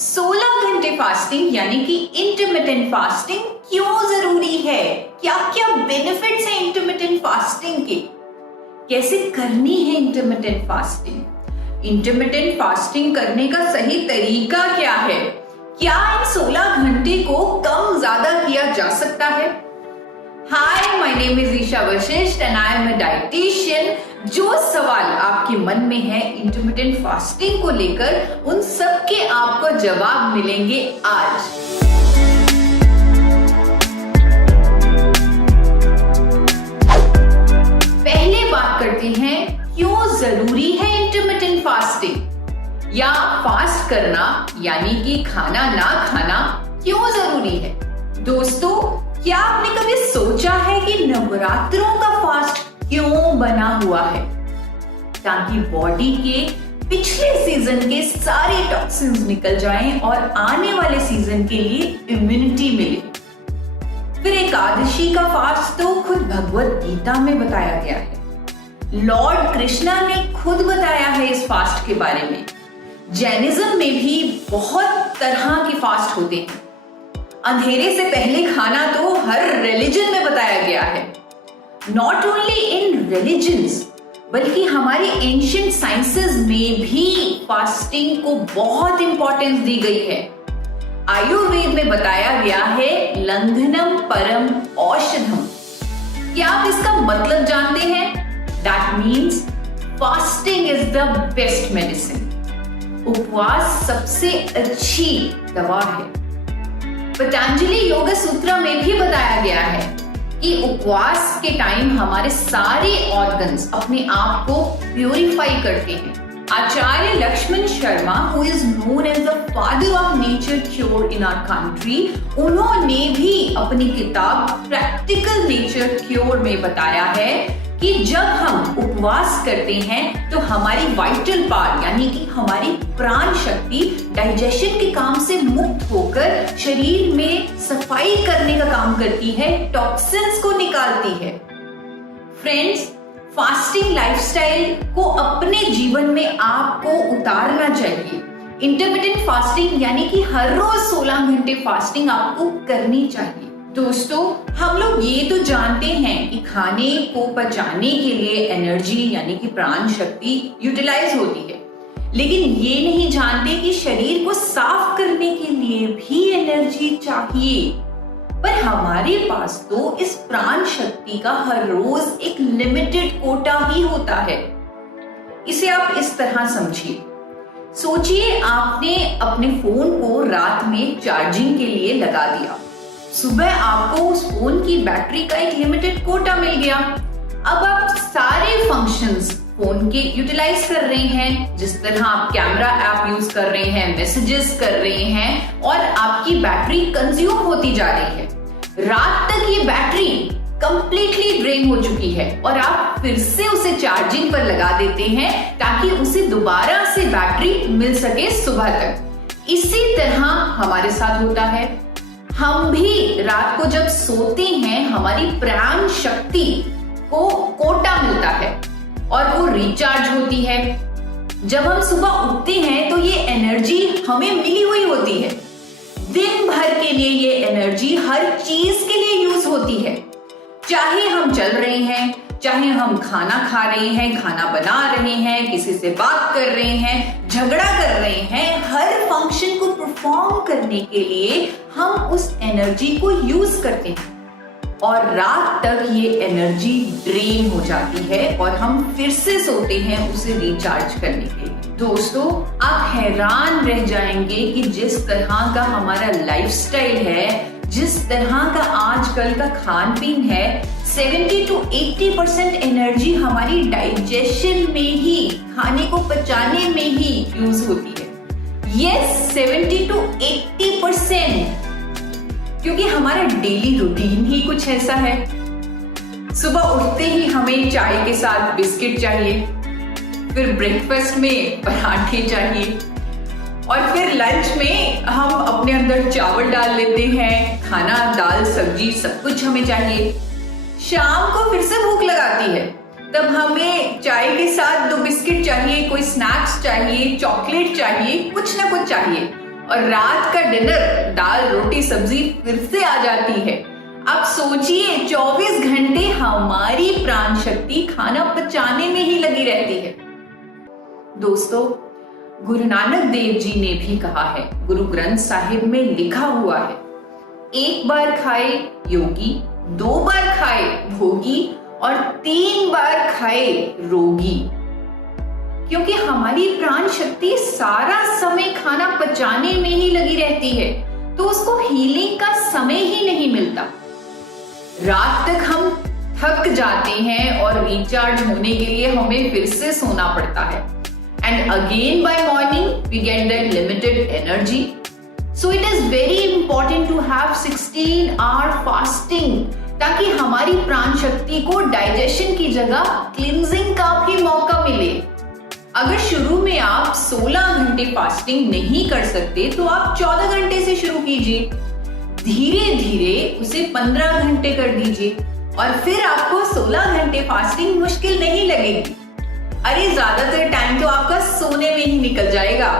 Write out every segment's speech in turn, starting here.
16 घंटे फास्टिंग यानी कि इंटरमिटेंट फास्टिंग क्यों जरूरी है? क्या क्या बेनिफिट्स हैं इंटरमिटेंट फास्टिंग के? कैसे करनी है इंटरमिटेंट फास्टिंग? इंटरमिटेंट फास्टिंग करने का सही तरीका क्या है? क्या इन 16 घंटे को कम ज्यादा किया जा सकता है? Hi, my name is Isha Vashisht and I am a dietitian. जो सवाल आपके मन में है इंटरमिटेंट फास्टिंग को लेकर, उन सब के आपको जवाब मिलेंगे आज। पहले बात करते हैं क्यों जरूरी है इंटरमिटेंट फास्टिंग या फास्ट करना यानी कि खाना ना खाना क्यों जरूरी है। दोस्तों, क्या आपने कभी सोचा है कि नवरात्रों का फास्ट क्यों बना हुआ है? ताकि बॉडी के पिछले सीजन के सारे टॉक्सिन्स निकल जाएं और आने वाले सीजन के लिए इम्यूनिटी मिले। फिर एकादशी का फास्ट तो खुद भगवत गीता में बताया गया है। लॉर्ड कृष्णा ने खुद बताया है इस फास्ट के बारे में। जैनिज्म में भी बहुत तरह के फास्ट होते हैं। अंधेरे से पहले खाना तो हर रिलीजन में बताया गया है। नॉट ओनली इन रिलीजन्स बल्कि हमारे एंशिएंट साइंसेस में भी फास्टिंग को बहुत इंपॉर्टेंस दी गई है। आयुर्वेद में बताया गया है लंघनम परम औषधम। क्या आप इसका मतलब जानते हैं? That means fasting is the best medicine. उपवास सबसे अच्छी दवा है। पतंजलि योग सूत्र में भी बताया गया है कि उपवास के टाइम हमारे सारे ऑर्गन्स अपने आप को प्यूरिफाई करते हैं। Acharya Lakshman Sharma, who is known as the father of nature cure in our country, उन्होंने भी अपनी किताब प्रैक्टिकल नेचर क्योर में बताया है कि जब हम उपवास करते हैं तो हमारी वाइटल पावर यानी कि हमारी प्राण शक्ति डाइजेशन के काम से मुक्त होकर शरीर में सफाई करने का काम करती है, टॉक्सिन्स को निकालती है। फ्रेंड्स, फास्टिंग लाइफस्टाइल को अपने जीवन में आपको उतारना चाहिए। इंटरमिटेंट फास्टिंग यानी कि हर रोज 16 घंटे फास्टिंग आपको करनी चाहिए। दोस्तों, हम लोग ये तो जानते हैं कि खाने को पचाने के लिए एनर्जी यानी कि प्राण शक्ति यूटिलाइज होती है, लेकिन ये नहीं जानते कि शरीर को साफ करने के लिए भी एनर्जी चाहिए। पर हमारे पास तो इस प्राण शक्ति का हर रोज एक लिमिटेड कोटा ही होता है। इसे आप इस तरह समझिए। सोचिए, आपने अपने फोन को रात में चार्जिंग के लिए लगा दिया। सुबह आपको उस फोन की बैटरी का एक लिमिटेड कोटा मिल गया। अब आप सारे फंक्शंस फोन के यूटिलाइज कर रहे हैं। जिस तरह आप कैमरा ऐप यूज कर रहे हैं, मैसेजेस कर रहे हैं और आपकी बैटरी कंज्यूम होती जा रही है। रात तक ये बैटरी कंप्लीटली ड्रेन हो चुकी है और आप फिर से उसे चार्जिंग पर लगा देते हैं ताकि उसे दोबारा से बैटरी मिल सके सुबह तक। इसी तरह हमारे साथ होता है। हम भी रात को जब सोते हैं हमारी प्राण शक्ति को कोटा मिलता है और वो रिचार्ज होती है। जब हम सुबह उठते हैं तो ये एनर्जी हमें मिली हुई होती है। दिन भर के लिए ये एनर्जी हर चीज के लिए यूज होती है। चाहे हम चल रहे हैं, चाहे हम खाना खा रहे हैं, खाना बना रहे हैं, किसी से बात कर रहे हैं, झगड़ा कर रहे हैं, हर फंक्शन को परफॉर्म करने के लिए हम उस एनर्जी को यूज करते हैं और रात तक ये एनर्जी ड्रेन हो जाती है और हम फिर से सोते हैं उसे रिचार्ज करने के लिए। दोस्तों, आप हैरान रह जाएंगे कि जिस तरह का हमारा लाइफस्टाइल है, जिस तरह का आजकल का खान पीन है, 70 to 80% एनर्जी हमारी डाइजेशन में ही, खाने को पचाने में ही यूज होती है। यस, 70 to 80%, क्योंकि हमारा डेली रूटीन ही कुछ ऐसा है। सुबह उठते ही हमें चाय के साथ बिस्किट चाहिए, फिर ब्रेकफास्ट में पराठे चाहिए और फिर लंच में हम अपने अंदर चावल डाल लेते हैं। खाना, दाल, सब्जी सब कुछ हमें चाहिए। शाम को फिर से भूख लगाती है, तब हमें चाय के साथ 2 बिस्किट चाहिए, कोई स्नैक्स चाहिए, चॉकलेट चाहिए, कुछ ना कुछ चाहिए। और रात का डिनर दाल रोटी सब्जी फिर से आ जाती है। अब सोचिए 24 घंटे हमारी प्राण शक्ति खाना पचाने में ही लगी रहती है। दोस्तों, गुरु नानक देव जी ने भी कहा है, गुरु ग्रंथ साहिब में लिखा हुआ है, एक बार खाए योगी, 2 बार खाए भोगी और 3 बार खाए रोगी। क्योंकि हमारी प्राण शक्ति सारा समय खाना पचाने में ही लगी रहती है, तो उसको हीलिंग का समय ही नहीं मिलता। रात तक हम थक जाते हैं और रिचार्ज होने के लिए हमें फिर से सोना पड़ता है। And again by morning we get that limited energy. So it is very important to have 16 hour fasting, ताकि हमारी प्राण शक्ति को डाइजेशन की जगह क्लींजिंग का भी मौका मिले। अगर शुरू में आप 16 घंटे फास्टिंग नहीं कर सकते तो आप 14 घंटे से शुरू कीजिए, धीरे धीरे उसे 15 घंटे कर दीजिए और फिर आपको 16 घंटे फास्टिंग मुश्किल नहीं लगेगी। अरे ज्यादातर टाइम तो आपका सोने में ही निकल जाएगा।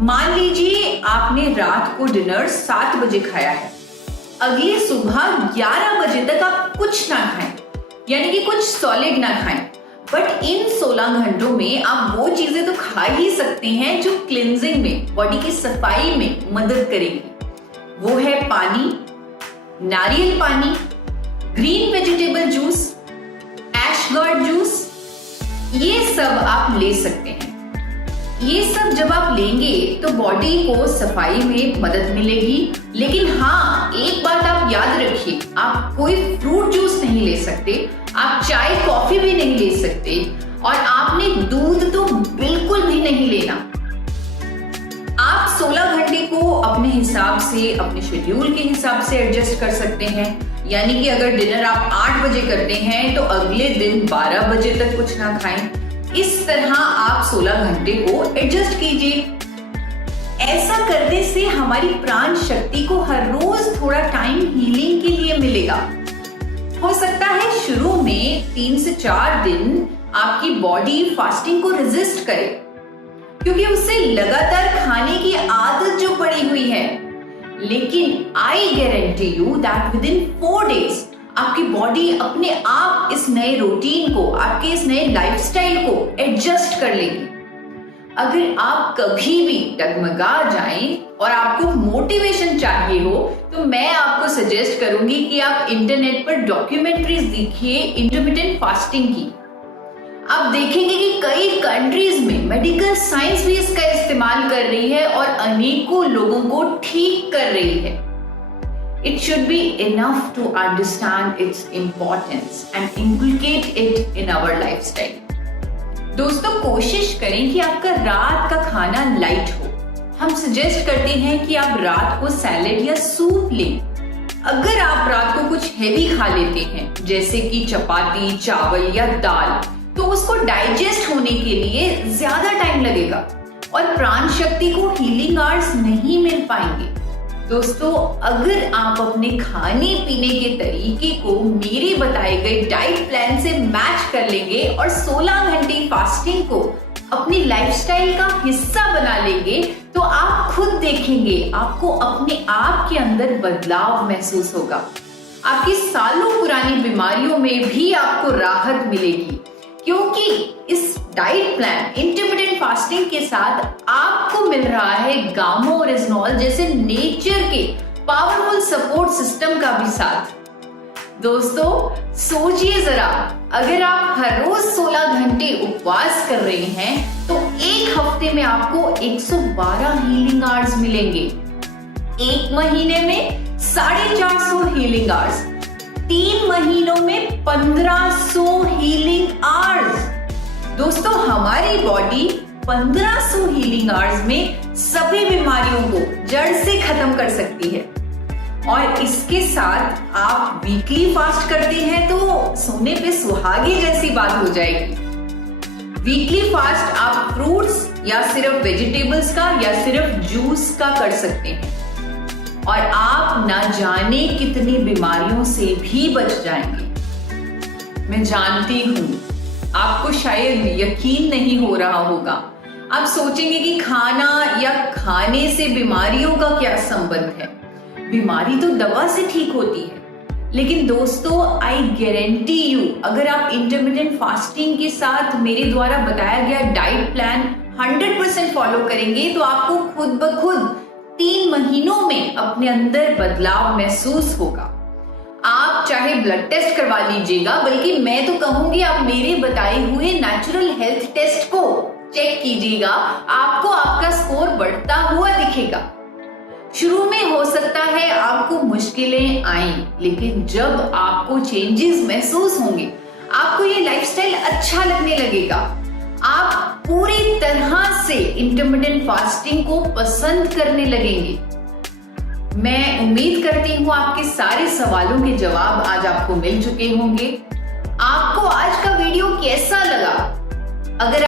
मान लीजिए आपने रात को डिनर 7 बजे खाया है, अगली सुबह 11 बजे तक आप कुछ ना खाएं, यानी कि कुछ सॉलिड ना खाएं, बट इन 16 घंटों में आप वो चीजें तो खा ही सकते हैं जो क्लींजिंग में, बॉडी की सफाई में मदद करेगी। वो है पानी, नारियल पानी, ग्रीन वेजिटेबल जूस, एशगर्ड जूस, ये सब आप ले सकते हैं। ये सब जब आप लेंगे तो बॉडी को सफाई में मदद मिलेगी। लेकिन हाँ, एक बात आप याद रखिए, आप कोई फ्रूट जूस नहीं ले सकते, आप चाय कॉफी भी नहीं ले सकते और आपने दूध तो बिल्कुल भी नहीं लेना। आप 16 घंटे को अपने हिसाब से, अपने शेड्यूल के हिसाब से एडजस्ट कर सकते हैं। यानी कि अगर डिनर आप 8 बजे करते हैं तो अगले दिन 12 बजे तक कुछ ना खाएं। इस तरह आप 16 घंटे को एडजस्ट कीजिए। ऐसा करने से हमारी प्राण शक्ति को हर रोज थोड़ा टाइम हीलिंग के लिए मिलेगा। हो सकता है शुरू में 3 से 4 दिन आपकी बॉडी फास्टिंग को रेजिस्ट करे, क्योंकि उससे लगातार खाने की आदत जो पड़ी हुई है। लेकिन I guarantee you that with in 4 days आपकी बॉडी अपने आप इस नए रूटीन को, आपके इस नए लाइफस्टाइल को एडजस्ट कर लेगी। अगर आप कभी भी डगमगा जाएं और आपको मोटिवेशन चाहिए हो तो मैं आपको सजेस्ट करूंगी कि आप इंटरनेट पर डॉक्यूमेंट्रीज देखिए इंटरमिटेंट फास्टिंग की। आप देखेंगे कि कई कंट्रीज में मेडिकल साइंस भी इसका इस्तेमाल कर रही है और अनेकों लोगों को ठीक कर रही है। It should be enough to understand its importance and inculcate it in our lifestyle. दोस्तों, कोशिश करें कि आपका रात का खाना लाइट हो। हम सजेस्ट करते हैं कि आप रात को सैलेड या सूप लें। अगर आप रात को कुछ हेवी खा लेते हैं, जैसे कि चपाती, चावल या दाल, तो उसको डाइजेस्ट होने के लिए ज्यादा टाइम लगेगा और प्राण शक्ति को हीलिंग आवर्स नहीं मिल पाएंगे। दोस्तों, अगर आप अपने खाने पीने के तरीके को मेरे बताए गए डाइट प्लान से मैच कर लेंगे और 16 घंटे फास्टिंग को अपनी लाइफस्टाइल का हिस्सा बना लेंगे, तो आप खुद देखेंगे आपको अपने आप के अंदर बदलाव महसूस होगा। आपकी सालों पुरानी बीमारियों में भी आपको राहत मिलेगी, क्योंकि इस डाइट प्लान इंटरमिटेंट फास्टिंग के साथ आपको मिल रहा है गामा ओरिजिनॉल जैसे नेचर के पावरफुल सपोर्ट सिस्टम का भी साथ। दोस्तों, सोचिए जरा, अगर आप हर रोज 16 घंटे उपवास कर रहे हैं तो एक हफ्ते में आपको 112 हीलिंग आवर्स मिलेंगे। एक महीने में 450 हीलिंग आवर्स, 3 महीनों में 1500 हीलिंग आवर्स। दोस्तों, हमारी बॉडी 1500 हीलिंग आवर्स में सभी बीमारियों को जड़ से खत्म कर सकती है। और इसके साथ आप वीकली फास्ट करते हैं तो सोने पे सुहागे जैसी बात हो जाएगी। वीकली फास्ट आप फ्रूट्स या सिर्फ वेजिटेबल्स का या सिर्फ जूस का कर सकते हैं और आप ना जाने कितनी बीमारियों से भी बच जाएंगे। मैं जानती हूं आपको शायद यकीन नहीं हो रहा होगा, आप सोचेंगे कि खाना या खाने से बीमारियों का क्या संबंध है। बीमारी तो दवा से ठीक होती है, लेकिन दोस्तों आई गारंटी यू, अगर आप इंटरमिटेंट फास्टिंग के साथ मेरे द्वारा बताया गया डाइट प्लान 100% फॉलो करेंगे तो आपको खुद ब खुद 3 महीनों में अपने अंदर बदलाव महसूस होगा। आप चाहे ब्लड टेस्ट करवा लीजिएगा, बल्कि मैं तो कहूंगी आप मेरे बताए हुए नेचुरल हेल्थ टेस्ट को चेक कीजिएगा, आपको आपका स्कोर बढ़ता हुआ दिखेगा। शुरू में हो सकता है आपको मुश्किलें आएं, लेकिन जब आपको चेंजेस महसूस होंगे, आपको ये लाइफस्टाइल अच्छा लगने लगेगा। आप पूरी तरह से इंटरमिटेंट फास्टिंग को पसंद करने लगेंगे। मैं उम्मीद करती हूँ आपके सारे सवालों के जवाब आज आपको मिल चुके होंगे। आपको आज का वीडियो कैसा लगा? अगर